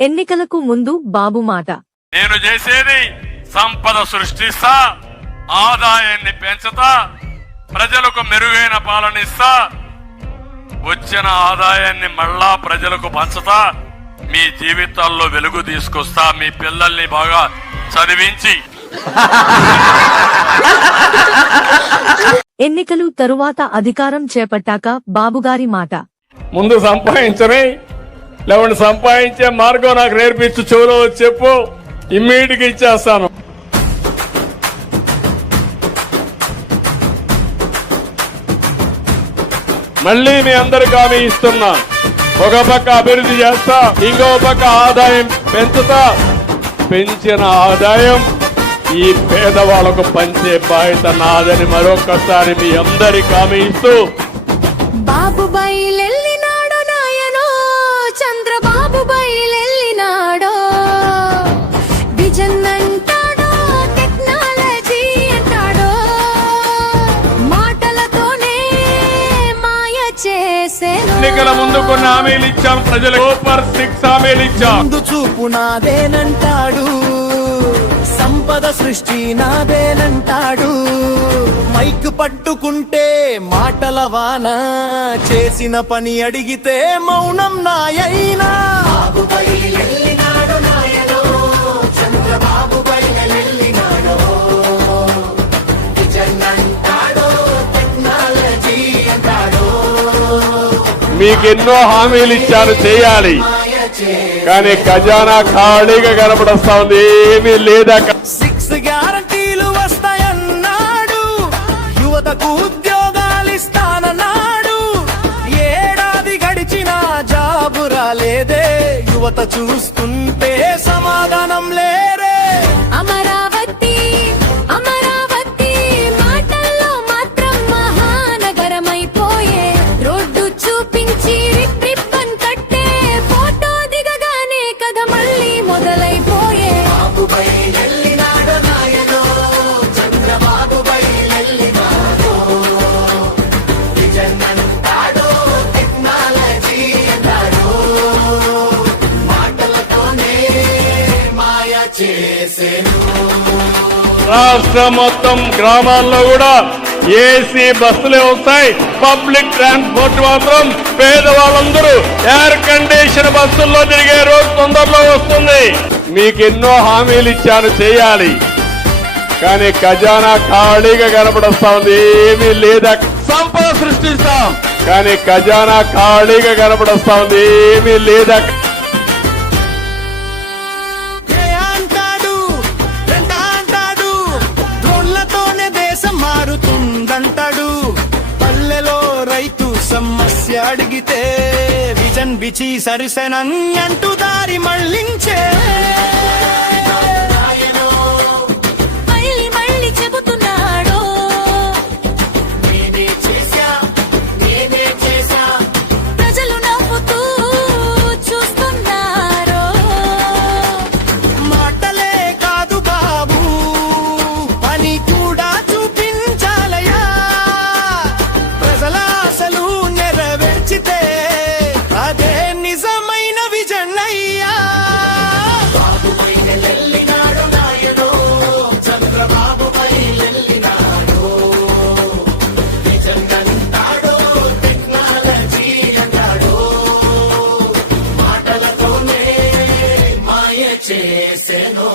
ఎన్నికలకు ముందు బాబు మాట. నేను చేసేది సంపద సృష్టిస్తా, ఆదాయాన్ని పెంచుతా, ప్రజలకు మెరుగైన పాలనిస్తా, వచ్చిన ఆదాయాన్ని మళ్ళా ప్రజలకు పంచుతా, మీ జీవితాల్లో వెలుగు తీసుకొస్తా, మీ పిల్లల్ని బాగా చదివించి. ఎన్నికలు తరువాత అధికారం చేపట్టాక బాబుగారి మాట. ముందు సంపాదించని, లేవండి సంపాదించే మార్గం నాకు నేర్పించు, చెవులో చెప్పు, ఇమ్మీడియట్ గా ఇచ్చేస్తాను. మళ్ళీ మీ అందరికి హామీ ఇస్తున్నా, ఒక పక్క అభివృద్ధి చేస్తా, ఇంకో పక్క ఆదాయం పెంచుతా. పెంచిన ఆదాయం ఈ పేదవాళ్లకు పంచే బాధ్యత నాదని మరొకసారి మీ అందరికి హామీ ఇస్తూ, బాబు బయలెల్లినాడో నాయనో, చంద్రబాబు బయలెల్లినాడో, విజన్ అంటాడో, టెక్నాలజీ అంటాడో, మాటలతోనే మాయ చేసేను. ఎన్నికల ముందు కొన్ని హామీలు ఇచ్చాం, ప్రజలకు సూపర్ 6 హామీలు ఇచ్చాం. ముందు చూపు నాదేనంటాడు, సంపద సృష్టి నాదేనంటాడు, మైక్ పట్టుకుంటే మాటల వాన, చేసిన పని అడిగితే మౌనం నాయైనా. మీకెన్నో హామీలు ఇచ్చారు, చేయాలి, కానీ ఖజానా ఖాళీగా కనపడొస్తా ఉంది, ఏమీ లేదా. 6 గ్యారంటీలు వస్తాయన్నాడు, యువతకు ఉద్యోగాలిస్తానన్నాడు, ఏడాది గడిచినా జాబు రాలేదే, యువత చూస్తుంటే సమాధానం లేరే. అమరావతి అమరావతి మాటల్లో మాత్రం మహానగరమైపోయే, రోడ్డు చూపించి రిబ్బన్ కట్టే, ఫోటో దిగగానే కథ మళ్ళీ మొదలైపోయే. రాష్ట్రం మొత్తం గ్రామాల్లో కూడా ఏసీ బస్సులే వస్తాయి, పబ్లిక్ ట్రాన్స్పోర్ట్ మాత్రం పేదవాళ్ళందరూ ఎయిర్ కండిషన్ బస్సుల్లో తిరిగే రోజు తొందరలో వస్తుంది. మీకెన్నో హామీలు ఇచ్చాను, చేయాలి, కానీ ఖజానా ఖాళీగా కనపడొస్తా ఉంది, ఏమీ లేదా. సంపద సృష్టిస్తాం, కానీ ఖజానా ఖాళీగా కనపడొస్తా ఉంది, ఏమీ లేదా. మారుతుందంటాడు, పల్లెలో రైతు సమస్య అడిగితే విజన్ బిచి సరిసెనని అంటూ దారి మళ్ళించే. మళ్ళీ మళ్ళీ చెబుతున్నాడో, ప్రజలు నవ్వుతూ చూస్తున్నారో. మాటలే కాదు బాబు, పని కూడా చూపించాలయా, ప్రజల ఆశలు నెరవేర్చితే అదే నిజమైన విజన్ అయ్యా. చంద్రబాబు బయలెల్లినాడో, విజన్ అంటాడో, టెక్నాలజీ అంటాడో, మాటలతోనే మాయ చేసెనో.